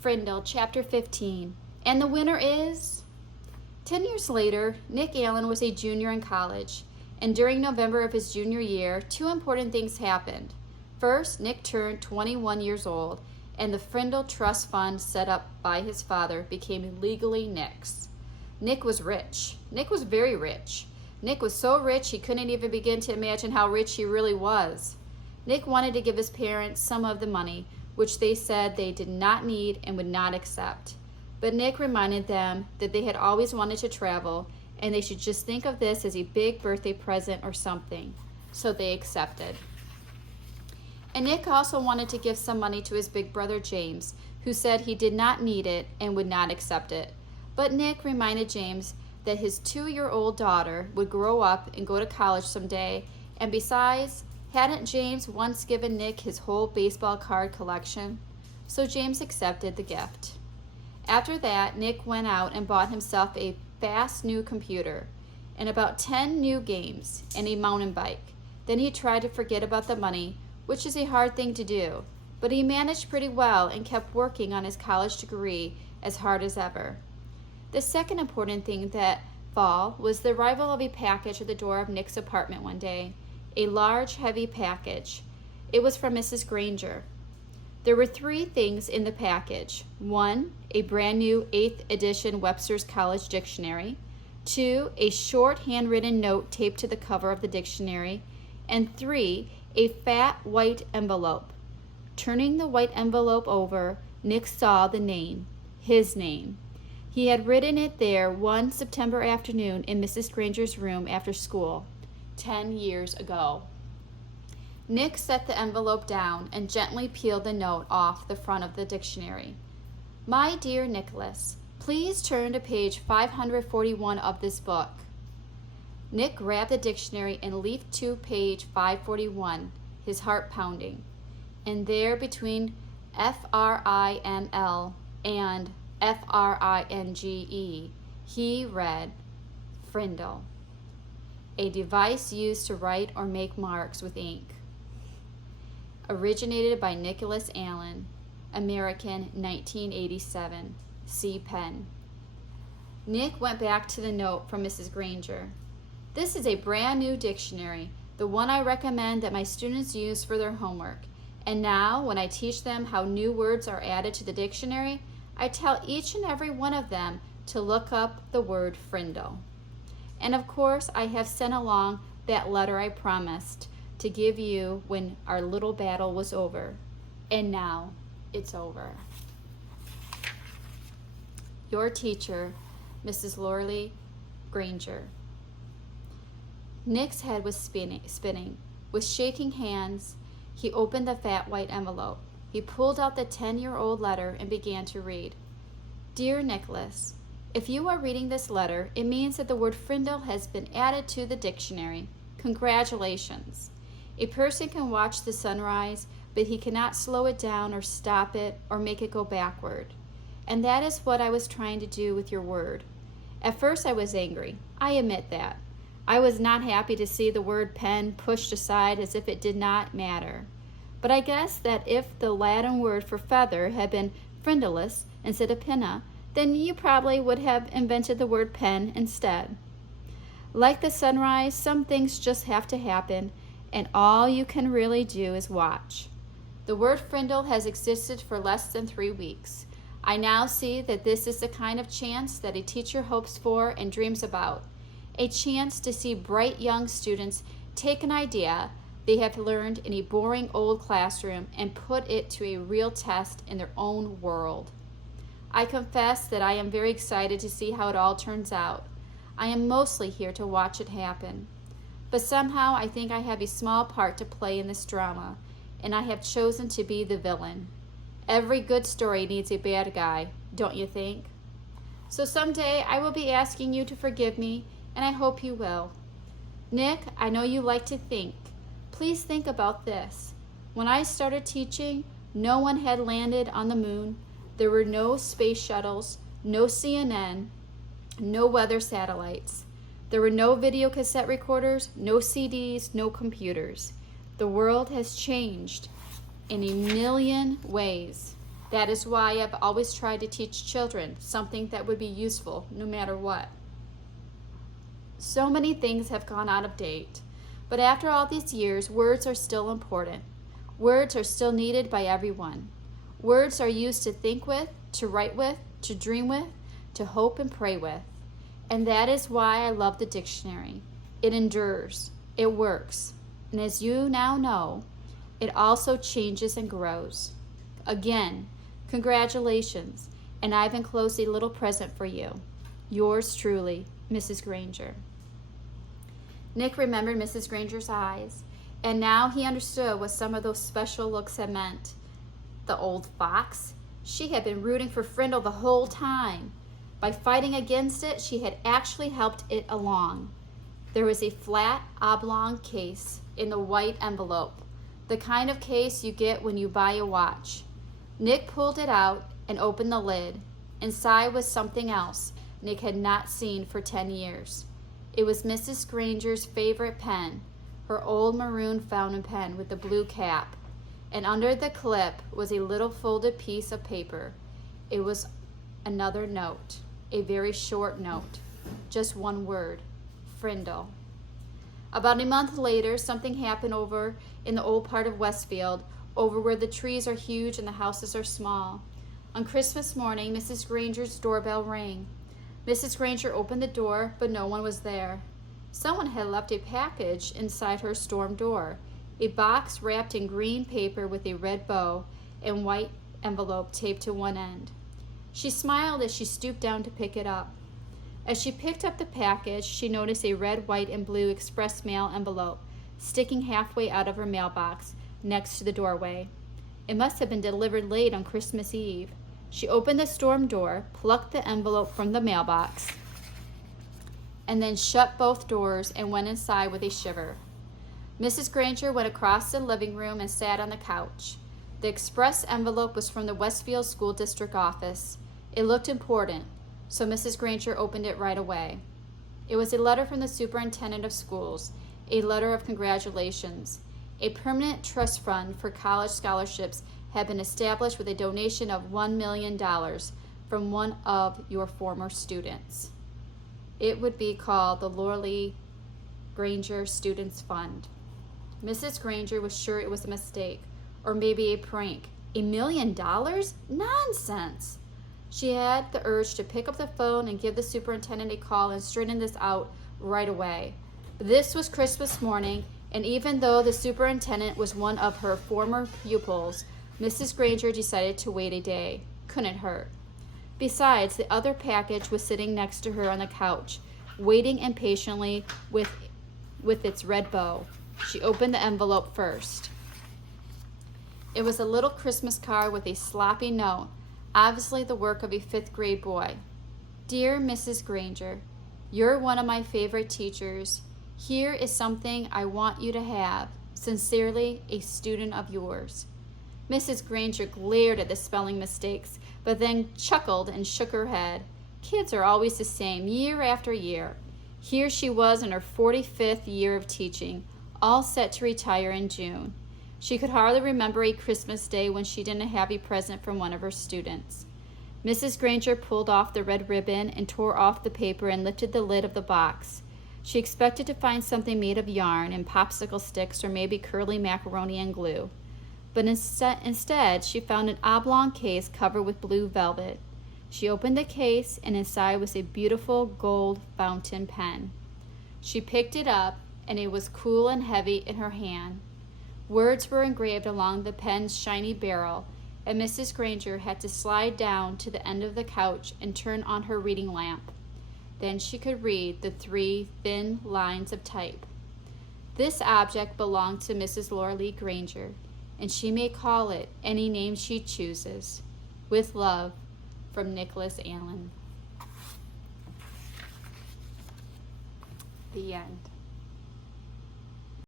Frindle, Chapter 15. And the winner is... 10 years later, Nick Allen was a junior in college, and during November of his junior year, two important things happened. First, Nick turned 21 years old, and the Frindle Trust Fund set up by his father became legally Nick's. Nick was rich. Nick was very rich. Nick was so rich he couldn't even begin to imagine how rich he really was. Nick wanted to give his parents some of the money, which they said they did not need and would not accept. But Nick reminded them that they had always wanted to travel, and they should just think of this as a big birthday present or something. So they accepted. And Nick also wanted to give some money to his big brother James, who said he did not need it and would not accept it. But Nick reminded James that his 2-year-old daughter would grow up and go to college someday, and besides, hadn't James once given Nick his whole baseball card collection? So James accepted the gift. After that, Nick went out and bought himself a fast new computer and about 10 new games and a mountain bike. Then he tried to forget about the money, which is a hard thing to do, but he managed pretty well and kept working on his college degree as hard as ever. The second important thing that fall was the arrival of a package at the door of Nick's apartment one day. A large, heavy package. It was from Mrs. Granger. There were 3 things in the package. 1, a brand new 8th edition Webster's College Dictionary. 2, a short handwritten note taped to the cover of the dictionary. And 3, a fat white envelope. Turning the white envelope over, Nick saw the name, his name. He had written it there one September afternoon in Mrs. Granger's room after school, 10 years ago. Nick set the envelope down and gently peeled the note off the front of the dictionary. My dear Nicholas, please turn to page 541 of this book. Nick grabbed the dictionary and leafed to page 541, his heart pounding. And there between F-R-I-N-L and F-R-I-N-G-E, he read, Frindle, a device used to write or make marks with ink. Originated by Nicholas Allen, American, 1987. C. Penn. Nick went back to the note from Mrs. Granger. This is a brand new dictionary, the one I recommend that my students use for their homework. And now, when I teach them how new words are added to the dictionary, I tell each and every one of them to look up the word Frindle. And of course, I have sent along that letter I promised to give you when our little battle was over. And now, it's over. Your teacher, Mrs. Lorley Granger. Nick's head was spinning. With shaking hands, he opened the fat white envelope. He pulled out the 10-year-old letter and began to read. Dear Nicholas, if you are reading this letter, it means that the word Frindle has been added to the dictionary. Congratulations. A person can watch the sunrise, but he cannot slow it down or stop it or make it go backward. And that is what I was trying to do with your word. At first I was angry. I admit that. I was not happy to see the word pen pushed aside as if it did not matter. But I guess that if the Latin word for feather had been frindulus instead of pinna, then you probably would have invented the word pen instead. Like the sunrise, some things just have to happen, and all you can really do is watch. The word Frindle has existed for less than 3 weeks. I now see that this is the kind of chance that a teacher hopes for and dreams about. A chance to see bright young students take an idea they have learned in a boring old classroom and put it to a real test in their own world. I confess that I am very excited to see how it all turns out. I am mostly here to watch it happen. But somehow I think I have a small part to play in this drama, and I have chosen to be the villain. Every good story needs a bad guy, don't you think? So someday I will be asking you to forgive me, and I hope you will. Nick, I know you like to think. Please think about this. When I started teaching, no one had landed on the moon. There were no space shuttles, no CNN, no weather satellites. There were no video cassette recorders, no CDs, no computers. The world has changed in a million ways. That is why I've always tried to teach children something that would be useful no matter what. So many things have gone out of date, but after all these years, words are still important. Words are still needed by everyone. Words are used to think with, to write with, to dream with, to hope and pray with. And that is why I love the dictionary. It endures, it works, and as you now know, it also changes and grows. Again, congratulations, and I've enclosed a little present for you. Yours truly, Mrs. Granger. Nick remembered Mrs. Granger's eyes, and now he understood what some of those special looks had meant. The old fox, she had been rooting for Frindle the whole time. By fighting against it, she had actually helped it along. There was a flat, oblong case in the white envelope, the kind of case you get when you buy a watch. Nick pulled it out and opened the lid. Inside was something else Nick had not seen for 10 years. It was Mrs. Granger's favorite pen, her old maroon fountain pen with the blue cap. And under the clip was a little folded piece of paper. It was another note, a very short note, just one word, Frindle. About a month later, something happened over in the old part of Westfield, over where the trees are huge and the houses are small. On Christmas morning, Mrs. Granger's doorbell rang. Mrs. Granger opened the door, but no one was there. Someone had left a package inside her storm door, a box wrapped in green paper with a red bow and white envelope taped to one end. She smiled as she stooped down to pick it up. As she picked up the package, she noticed a red, white, and blue express mail envelope sticking halfway out of her mailbox next to the doorway. It must have been delivered late on Christmas Eve. She opened the storm door, plucked the envelope from the mailbox, and then shut both doors and went inside with a shiver. Mrs. Granger went across the living room and sat on the couch. The express envelope was from the Westfield School District office. It looked important, so Mrs. Granger opened it right away. It was a letter from the superintendent of schools, a letter of congratulations. A permanent trust fund for college scholarships had been established with a donation of $1 million from one of your former students. It would be called the Lorelei Granger Students Fund. Mrs. Granger was sure it was a mistake, or maybe a prank. $1 million? Nonsense! She had the urge to pick up the phone and give the superintendent a call and straighten this out right away. This was Christmas morning, and even though the superintendent was one of her former pupils, Mrs. Granger decided to wait a day. Couldn't hurt. Besides, the other package was sitting next to her on the couch, waiting impatiently with its red bow. She opened the envelope first. It was a little Christmas card with a sloppy note, obviously the work of a 5th grade boy. Dear Mrs. Granger, you're one of my favorite teachers. Here is something I want you to have. Sincerely, a student of yours. Mrs. Granger glared at the spelling mistakes, but then chuckled and shook her head. Kids are always the same, year after year. Here she was in her 45th year of teaching, all set to retire in June. She could hardly remember a Christmas day when she didn't have a present from one of her students. Mrs. Granger pulled off the red ribbon and tore off the paper and lifted the lid of the box. She expected to find something made of yarn and popsicle sticks or maybe curly macaroni and glue. But instead, she found an oblong case covered with blue velvet. She opened the case, and inside was a beautiful gold fountain pen. She picked it up, and it was cool and heavy in her hand. Words were engraved along the pen's shiny barrel, and Mrs. Granger had to slide down to the end of the couch and turn on her reading lamp. Then she could read the 3 thin lines of type. This object belonged to Mrs. Lorelei Granger, and she may call it any name she chooses. With love, from Nicholas Allen. The end.